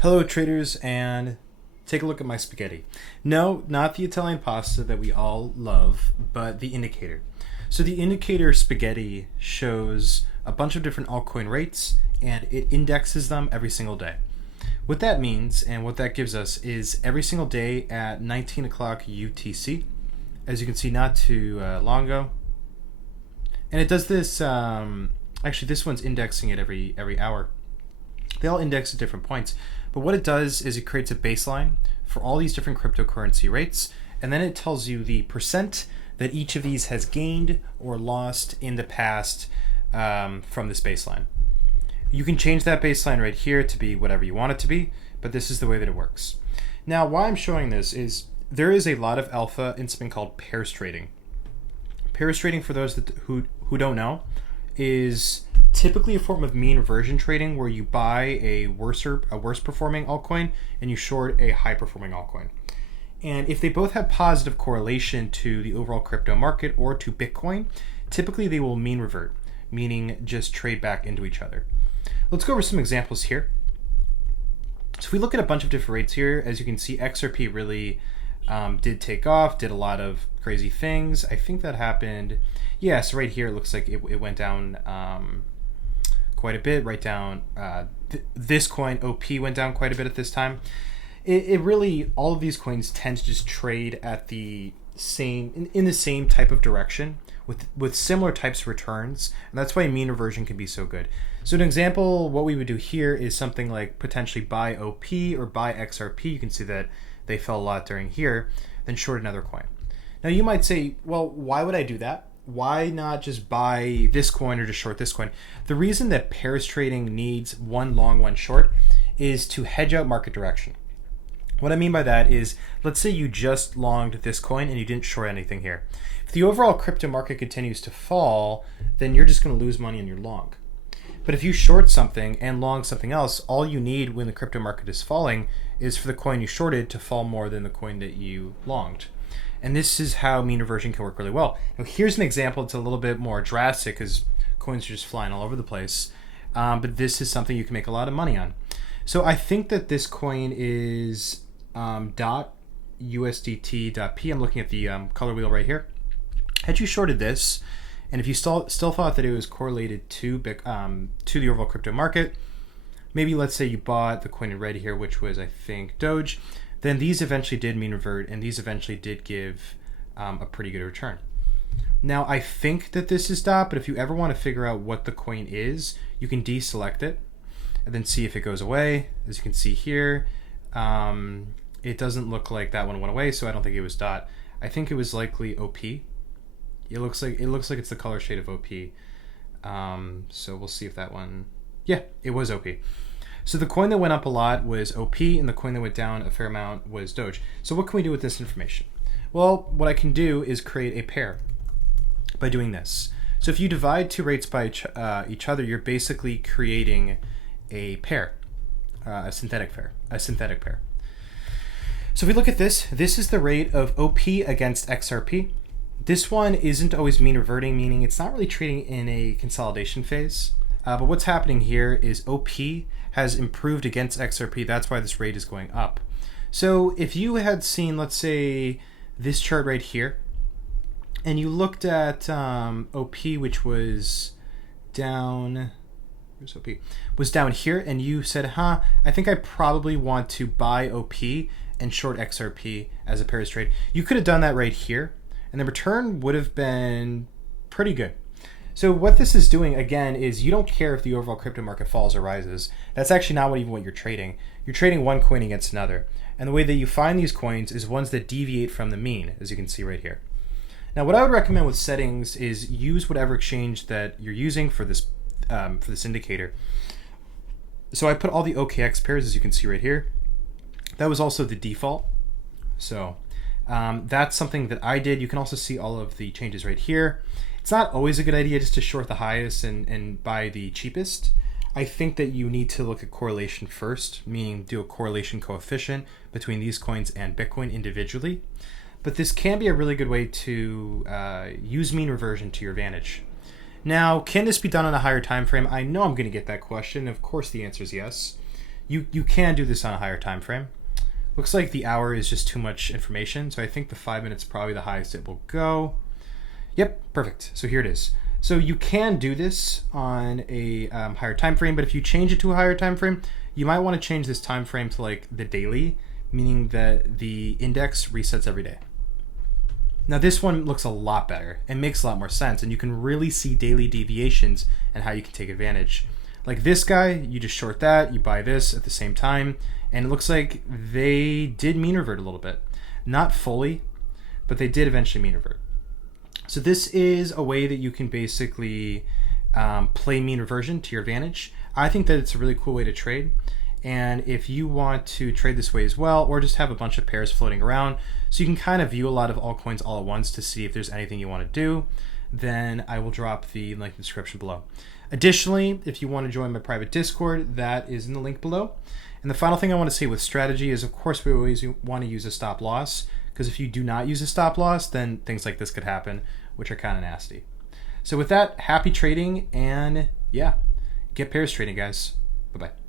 Hello traders, and take a look at my spaghetti. No, not the Italian pasta that we all love, but the indicator. So the indicator spaghetti shows a bunch of different altcoin rates and it indexes them every single day. What that means and what that gives us is every single day at 19 o'clock UTC, as you can see not too long ago. And it does this, actually this one's indexing it every hour. They all index at different points. But what it does is it creates a baseline for all these different cryptocurrency rates, and then it tells you the percent that each of these has gained or lost in the past from this baseline. You can change that baseline right here to be whatever you want it to be, but this is the way that it works. Now, why I'm showing this is there is a lot of alpha in something called pairs trading. Pairs trading, for those who don't know, is typically a form of mean reversion trading where you buy a worse performing altcoin and you short a high performing altcoin. And if they both have positive correlation to the overall crypto market or to Bitcoin, typically they will mean revert, meaning just trade back into each other. Let's go over some examples here. So if we look at a bunch of different rates here, as you can see, XRP really did take off, did a lot of crazy things. I think that happened. Yeah, so right here it looks like it went down quite a bit, right down. This coin, OP, went down quite a bit at this time. It really, all of these coins tend to just trade at the same, in the same type of direction with similar types of returns. And that's why mean reversion can be so good. So an example, what we would do here is something like potentially buy OP or buy XRP. You can see that they fell a lot during here, then short another coin. Now you might say, well, why would I do that? Why not just buy this coin or just short this coin? The reason that pairs trading needs one long, one short is to hedge out market direction. What I mean by that is, let's say you just longed this coin and you didn't short anything here. If the overall crypto market continues to fall, then you're just going to lose money on your long. But if you short something and long something else, all you need when the crypto market is falling is for the coin you shorted to fall more than the coin that you longed. And this is how mean reversion can work really well. Now, here's an example that's a little bit more drastic because coins are just flying all over the place. But this is something you can make a lot of money on. So I think that this coin is .USDT.P. I'm looking at the color wheel right here. Had you shorted this, and if you still thought that it was correlated to the overall crypto market, maybe let's say you bought the coin in red here, which was, I think, Doge, then these eventually did mean revert, and these eventually did give a pretty good return. Now, I think that this is DOT, but if you ever want to figure out what the coin is, you can deselect it and then see if it goes away. As you can see here, it doesn't look like that one went away, so I don't think it was DOT. I think it was likely OP. It looks like it's the color shade of OP. So we'll see if that one. Yeah, it was OP. So the coin that went up a lot was OP, and the coin that went down a fair amount was Doge. So what can we do with this information? Well, what I can do is create a pair by doing this. So if you divide two rates by each other, you're basically creating a pair, a synthetic pair. So if we look at this is the rate of OP against XRP. This one isn't always mean reverting, meaning it's not really trading in a consolidation phase. But what's happening here is OP has improved against XRP. That's why this rate is going up. So if you had seen, let's say, this chart right here, and you looked at OP, which was down, where's OP? Was down here, and you said, I think I probably want to buy OP and short XRP as a pairs trade. You could have done that right here, and the return would have been pretty good. So what this is doing, again, is you don't care if the overall crypto market falls or rises. That's actually not what you're trading. You're trading one coin against another. And the way that you find these coins is ones that deviate from the mean, as you can see right here. Now, what I would recommend with settings is use whatever exchange that you're using for this indicator. So I put all the OKX pairs, as you can see right here. That was also the default. So that's something that I did. You can also see all of the changes right here. It's not always a good idea just to short the highest and buy the cheapest. I think that you need to look at correlation first, meaning do a correlation coefficient between these coins and Bitcoin individually. But this can be a really good way to use mean reversion to your advantage. Now, can this be done on a higher time frame? I know I'm going to get that question. Of course, the answer is yes. you can do this on a higher time frame. Looks like the hour is just too much information, so I think the 5 minutes is probably the highest it will go. Yep, perfect. So here it is. So you can do this on a higher time frame, but if you change it to a higher time frame, you might want to change this time frame to like the daily, meaning that the index resets every day. Now this one looks a lot better and makes a lot more sense, and you can really see daily deviations and how you can take advantage. Like this guy, you just short that, you buy this at the same time, and it looks like they did mean revert a little bit. Not fully, but they did eventually mean revert. So this is a way that you can basically play mean reversion to your advantage. I think that it's a really cool way to trade. And if you want to trade this way as well, or just have a bunch of pairs floating around, so you can kind of view a lot of altcoins all at once to see if there's anything you want to do, then I will drop the link in the description below. Additionally, if you want to join my private Discord, that is in the link below. And the final thing I want to say with strategy is, of course, we always want to use a stop loss, because if you do not use a stop loss, then things like this could happen, which are kind of nasty. So with that, happy trading, and yeah, get pairs trading, guys. Bye-bye.